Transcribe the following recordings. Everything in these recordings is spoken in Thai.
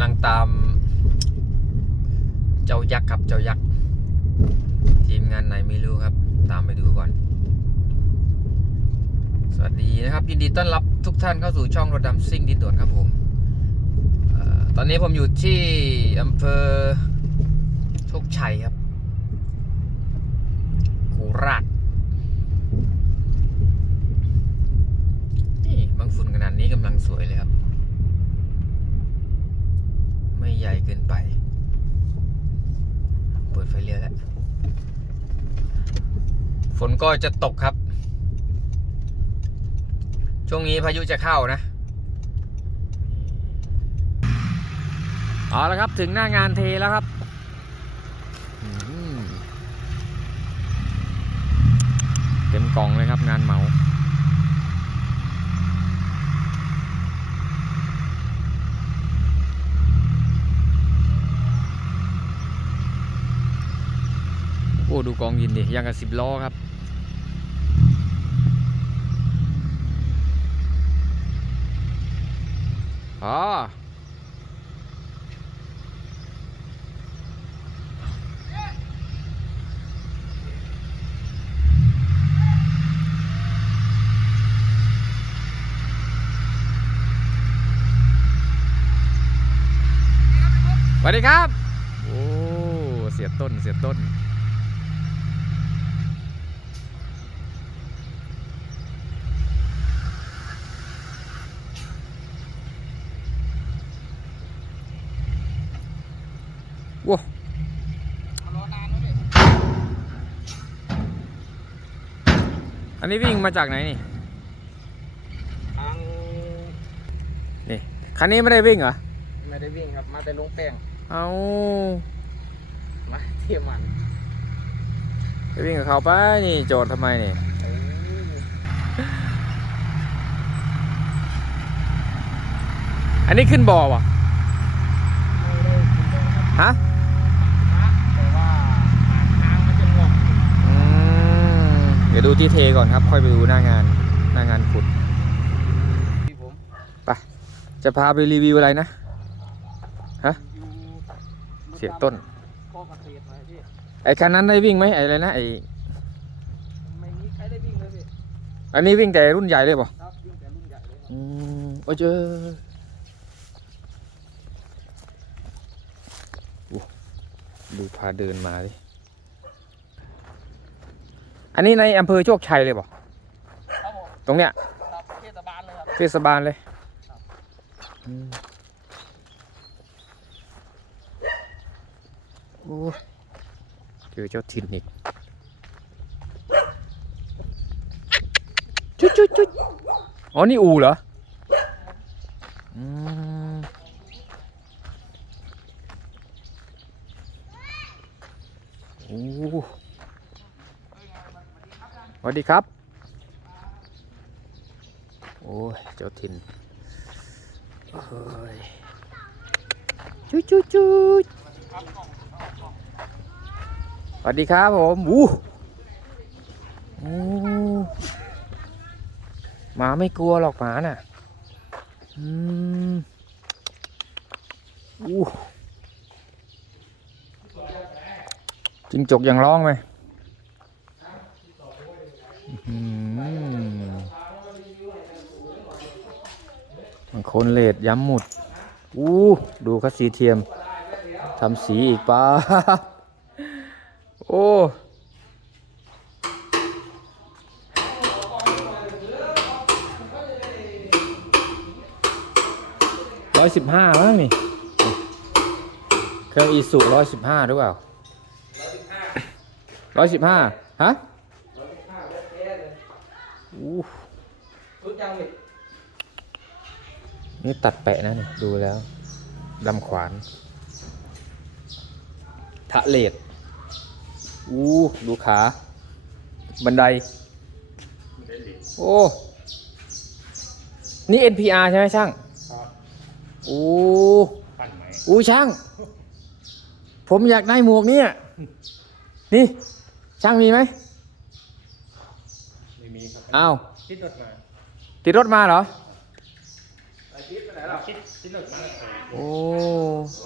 ำลังตาม เจ้ายักษ์ครับเจ้ายักษ์ทีมงานไหนไม่รู้ครับ ตามไปดูก่อน สวัสดีนะครับ ยินดีต้อนรับทุกท่านเข้าสู่ช่องรถดำซิ่งดินด่วนครับผมออตอนนี้ผมอยู่ที่อำเภอโชคชัยครับโคราชนี่บางฝุ่นขนาดนี้กำลังสวยเลยครับ ไม่ใหญ่เกินไป เปิดไฟเลี้ยวแล้ว ฝนก็จะตกครับ ช่วงนี้พายุจะเข้านะเอาละครับถึงหน้างานเทแล้วครับเต็มกล่องเลยครับงานเมา ดูกองยินดิยังกับสิบล้อครับ อ๋อสวัสดีครับ โอ้ เสียต้น เสียต้น อันนี้วิ่งมาจากไหนนี่ทางนี่คันนี้ไม่ได้วิ่งเหรอ ไม่ได้วิ่งครับ มาแต่ลงแป้งเอามาเที่ยวมันไปวิ่งกับเขาไปนี่โจทย์ทำไมนี่เอ้ยอันนี้ขึ้นบ่อวะไม่ได้กินเลยครับฮะ มาแต่ว่าทางมันจะงอก อืม เดี๋ยวดู ที่เทก่อนครับ ค่อยไปดูหน้างานหน้างานขุดที่ผมจะพาไปรีวิวอะไรนะอยู่เสียต้นไอ้คันนั้นได้วิ่งไหมไอ้อะไรนะไอ้ไม่มีใครได้วิ่งเลยพี่อันนี้วิ่งแต่รุ่นใหญ่เลยป่ะครับวิ่งแต่รุ่นใหญ่เลยอืมโอ้เจอดูพาเดินมาดิ อันนี้ในอำเภอโชคชัยเลยป่ะครับผมตรงเนี้ยครับเทศบาลเลยครับ เทศบาลเลยอืมโอ้เจอเจ้าถิ่นอีกจุดจุดจุดอ๋อ นี่อูเหรออืมโอ้ สวัสดีครับ โอ้ย เจ้าถิ่นเฮ้ยจุดจุดจุดสวัสดีครับผมอู้โอ้หมาไม่กลัวหรอกหมาน่ะ อืมอู้จิงจกยังร้องไหม อืมมันคนเลดย้ำหมุด อู้ดูคัสสีเทียมทำสีอีกป้าโอ้ร้อยสิบห้ามั้งนี่ เครื่องอีสุร้อยสิบห้าหรือเปล่าร้อยสิบห้าฮะ อู้ชุดยังพี่นี่ตัดแปะนะนี่ดูแล้วลำขวานทะเลดอู้ดูขา บันได โอ้ นี่ NPR ใช่ไหมช่างครับอู้ปั้นไหมอู้ช่าง ผมอยากได้หมวกเนี่ย นี่ ช่างมีไหมไม่มีครับ อ้าวคิดรถมาติดรถมาเหรอคิดไปไหนล่ะคิดคิดรถมาโอ้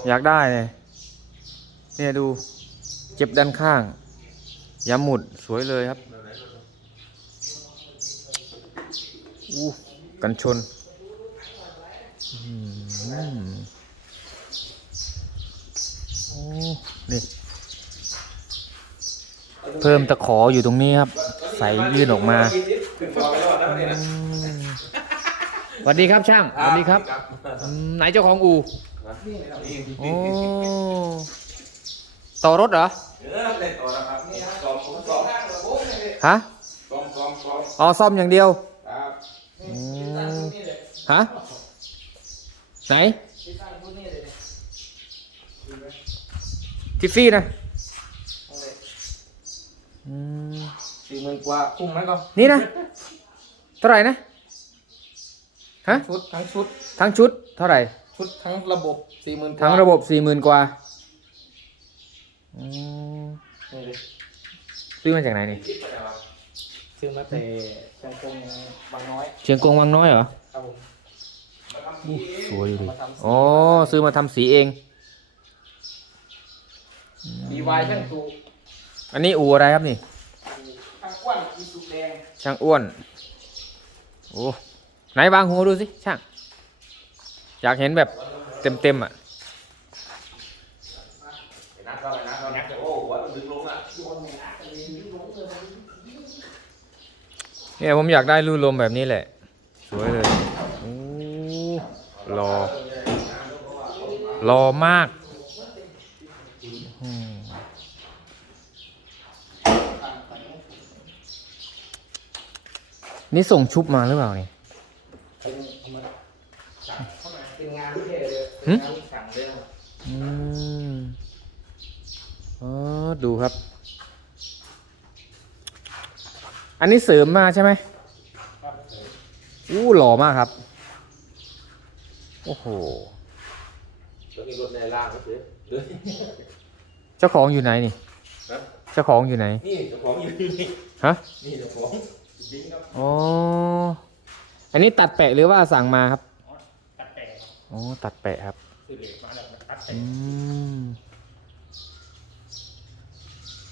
อยากได้เลยเนี่ยดู เจ็บด้านข้าง ย้ำหมุดสวยเลยครับอู้กันชนอืมโอ้นี่ เพิ่มตะขออยู่ตรงนี้ครับ ใส่ยื่นออกมา อืมสวัสดีครับช่างสวัสดีครับอืมไหนเจ้าของอู่โอ้ต่อรถเหรอฮะอ๋อซ่อมอย่างเดียวอืมฮะไหนทิฟฟี่นะอืม สี่หมื่นกว่าคุ้มไหมก็นี่นะ เท่าไหร่นะ ฮะ ชุดทั้งชุด ทั้งชุด เท่าไหร่ ชุดทั้งระบบสี่หมื่นทั้งระบบสี่หมื่นกว่าอืมนี่เลยซื้อมาจากไหนนี่ ซื้อมาแต่เชียงกงบางน้อยเชียงกงวังน้อยเหรอครับผมสวยดูดิมาทำสีอ๋อซื้อมาทำสีเอง ดีวายช่างตูอันนี้อูอะไรครับนี่ ข้างกว้างอีสุแดงช่างอ้วน โอ้ไหนวางหัวดูสิช่าง อยากเห็นแบบเต็มเต็มๆอะเนี่ยผมอยากได้ลู่ลมแบบนี้แหละ สวยเลยโอ้รอ รอมาก นี่ส่งชุบมาหรือเปล่านี่เป็นเอามาสั่งเข้ามาเป็นงานที่เท่เลยหึงานสั่งเลยครับอืมอ๋อดูครับ อันนี้เสริมมาใช่ไหมครับอู้หล่อมากครับ โอ้โหแล้วมีรถในล่างก็คือเดินเจ้าของอยู่ไหนนี่ฮะเจ้าของอยู่ไหน นี่เจ้าของอยู่นี่ ฮะ นี่เจ้าของ บิงครับอ๋อ อันนี้ตัดแปะหรือว่าสั่งมาครับ อ๋อตัดแต่ครับอ๋อ ตัดแปะครับซื้อเหล็กมาแล้วตัดแต่อืม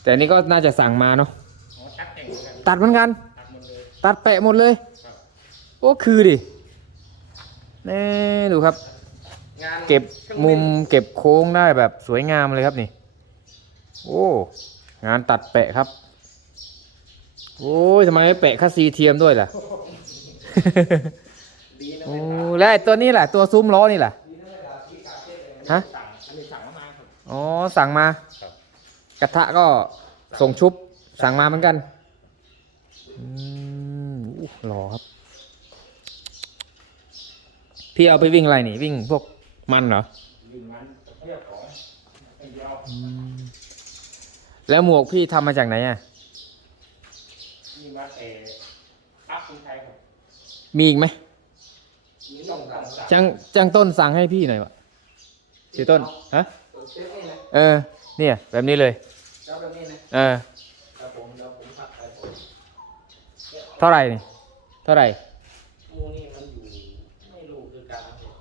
แต่อันนี้ก็น่าจะสั่งมาเนาะ อ๋อตัดแต่งเหมือนกันตัดเหมือนกัน ตัดหมดเลย ตัดแปะหมดเลย ครับ โอ้ คือดินี่ดูครับ งานเก็บมุมเก็บโค้งได้แบบสวยงามเลยครับนี่ โอ้ งานตัดแปะครับ โอ้ยทำไมไม่แปะคัสซีเทียมด้วยล่ะ ดีนะโอ้ไม่ตัดแล้วไอ้ตัวนี้แหละตัวซุ้มล้อนี่แหละดีนะไม่ตัดที่กาเซ่เลยฮะ สั่งอันนี้สั่งเข้ามาครับ อ๋อ สั่งมา ครับ กระทะก็ส่งชุบ สั่งมาเหมือนกันอืมอู้หล่อครับ พี่เอาไปวิ่งอะไรนี่ วิ่งพวกมันเหรอ ยิงมันเรียกของอย่างเดียวอืมแล้วหมวกพี่ทำมาจากไหนอะ นี่มาแต่อัพคุณไทยครับมีอีกไหมนี่ต้องสั่งสั่งจังจังต้นสั่งให้พี่หน่อยวะสีต้นฮะตัวเชฟนี่นะเออ เนี่ย แบบนี้เลยเจ้าแบบนี้นะเออ แล้วผมเดี๋ยวผมผัดไปผมเท่าไหร่นี่เท่าไหร่หมูนี่มันอยู่ไม่รู้คือการครับ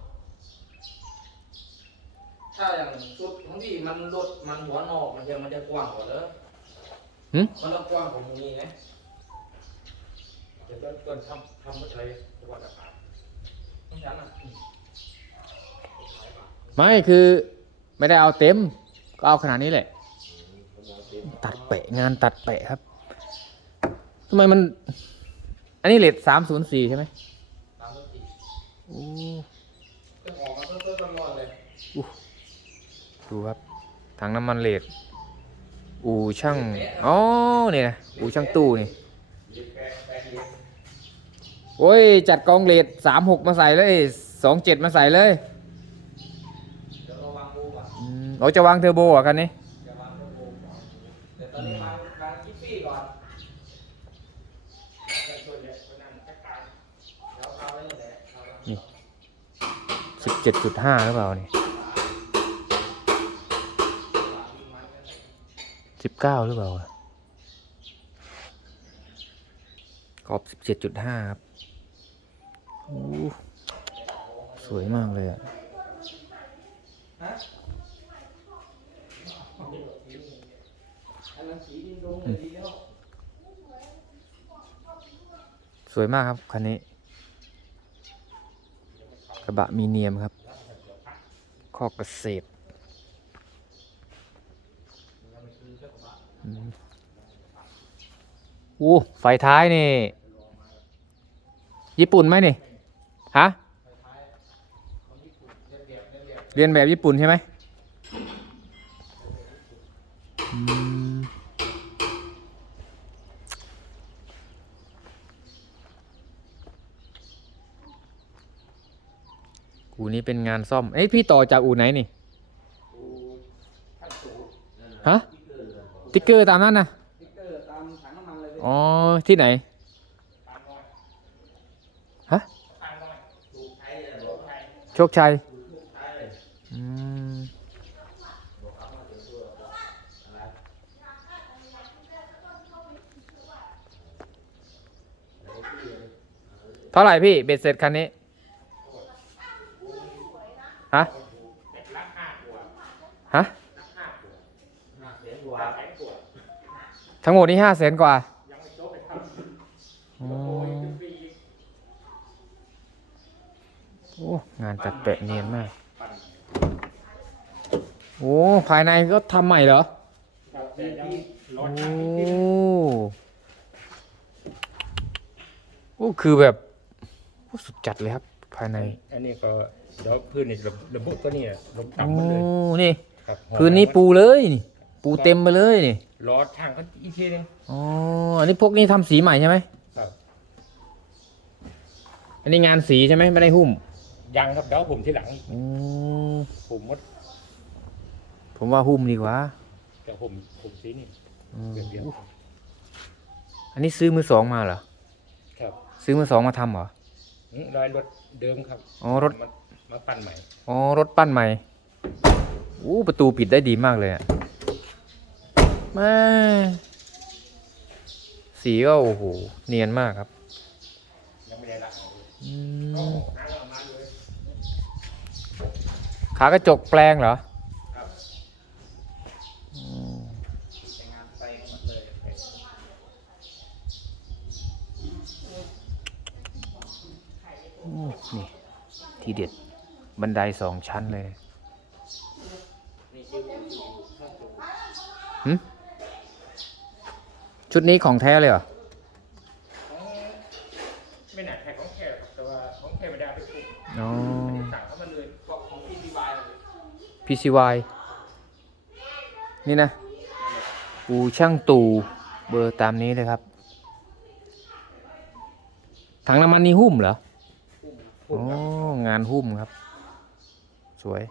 ถ้าอย่างชุดของพี่มันลดมันหัวนอกมันจะมันจะกว้างกว่าเด้อหึ มันต้องกว้างกว่าหมูนี่นะ เดี๋ยวต้นทำทำอะไรจังหวัดนะครับต้องยันอะไม่คือไม่ได้เอาเต็ม ก็เอาขนาดนี้แหละ ตัดแปะงานตัดแปะครับทำไมมัน อันนี้เลทสามศูนย์สี่ใช่ไหมตามปกติโอ้จะออกมาต้นต้นต้นๆเลยดูครับถังน้ำมันเลทอู่ช่าง อ๋อเนี่นะอู่ช่างตู้นี่ แปะแปะเดียว โอ้ย จัดกองเลทสามหกมาใส่เลยสองเจ็ดมาใส่เลยเดี๋ยวเราวางบูก่อนอืมเราจะวางเทอร์โบอะคันนี้จะวางบูก่อนแต่ตอนนี้วางวางกิ๊บฟี่ก่อนแต่ส่วนใหญ่คนนั้นจะกลางเดี๋ยวเอาไว้นี่แหละเอาไว้นี่สิบเจ็ดจุดห้าหรือเปล่านี่สิบเก้าหรือเปล่าวะกรอบสิบเจ็ดจุดห้าครับโอ้ สวยมากเลยอะสวยมากครับ คันนี้ กระบะมีเนียมครับข้อกเกษตรอู้ไฟท้ายนี่ ญี่ปุ่นไหมนี่ ฮะเรียนแบบญี่ปุ่นใช่ไหมอืมอูนี้เป็นงานซ่อม เอ้ยพี่ต่อจากอูไหนนี่ฮะติ๊กเกอร์ตามนั้นนะสติ๊กเกอร์ตามถังน้ำมันเลยพี่อ๋อที่ไหน ฮะ โชคชัยอืมเท่าไหร่พี่ เบ็ดเสร็จคันนี้ ฮะ ฮะ ทั้งหมดนี้ห้าแสนกว่าอ๋อโอ้งานตัดแปะเนียนมาก โอ้ภายในก็ทำใหม่เหรอแต่ยังรโอ้ถช่างนิดโอ้คือแบบโอ้สุดจัดเลยครับ ภายในอันนี้ก็เดี๋ยวพื้นนี่ระระบบตัวนี้ลมโอ้ต่ำหมดเลยนี่ครับพื้นนี้ปูเลยนี่ปูเต็มไปเลยนี่ล้อช่างก็อีกทีหนึงอ๋ออันนี้พวกนี้ทำสีใหม่ใช่ไหมครับอันนี้งานสีใช่ไหมไม่ได้หุ้ม ยังครับเดี๋ยวผมที่หลังอืมผมมดผมว่าหุ้มดีกว่าแต่ผมผมสีนี่อืมเปลี่ยนเปลี่ยนอันนี้ซื้อมือสองมาเหรอครับซื้อมือสองมาทำเหรอ อืมรอยรถเดิมครับอ๋อรถ มามาปั่นใหม่อ๋อรถปั้นใหม่อู้ประตูปิดได้ดีมากเลยอะแม่สีก็โอ้โหเนียนมากครับยังไม่ได้ละอืมหาเรามาเลยขากระจกแปลงเหรอครับอืมใช้งานไปหมดเลยโอ้นี่ ทีเด็ดบันไดสองชั้นเลยนี่คือหึชุดนี้ของแท้เลยเหรอ ไม่หนักแค่ของแค่ครับแต่ว่าของแค่ไม่ได้เอาไปปลูกอ๋อ PCY นี่นะอูช่างตู่เบอร์ตามนี้เลยครับถังน้ำมันนี่หุ้มเหรอปลูอ๋องานหุ้มครับ สวย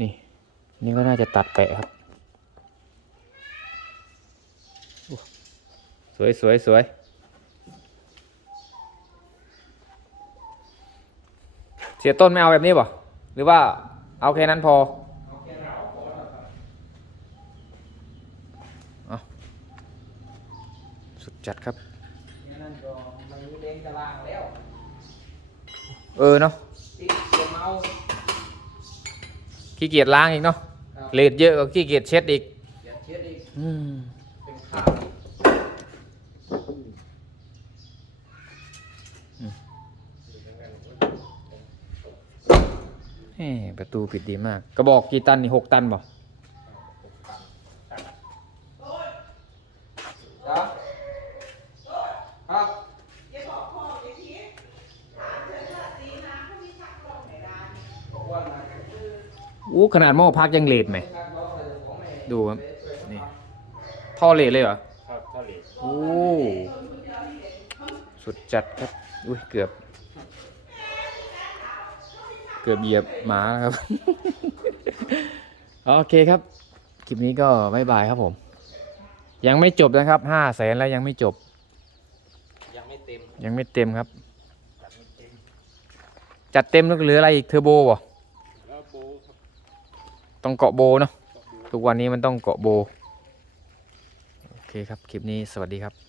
นี่ นี่ก็น่าจะตัดแปะครับ สวยสวยสวย สียต้นไม่เอาแบบนี้ป่ะหรือว่าเอาแค่นั้นพอเอาสุดจัดครับนั่นก็มันเด้งกระลางแล้วเออเนาะติ๊กเสียเมาขี้เกียจล้างอีกเนาะครับเลดเยอะก็ขี้เกียจเช็ดอีกอย่าเช็ดอีกอืม นข้าวแหมประตูปิดดีมาก กระบอกกี่ตันนี่หกตันบ่ครับครับอู้ขนาดหม้อพักยังเลดไหม ดูครับ นี่ท่อเลดเลยเหรอครับทะเลโอ้สุดจัดครับ อุ้ยเกือบ เกือบเหยียบหมาแล้วครับ โอเคครับ คลิปนี้ก็บายบายครับผม ยังไม่จบนะครับห้าแสนแล้วยังไม่จบ ยังไม่เต็ม ยังไม่เต็มครับ จัดไม่เต็มจัดเต็มแล้วก็เหลืออะไรอีกเทอร์โบบ่แล้วโบครับต้องเกาะโบเนาะก็ดูทุกวันนี้มันต้องเกาะโบ โอเคครับ คลิปนี้สวัสดีครับ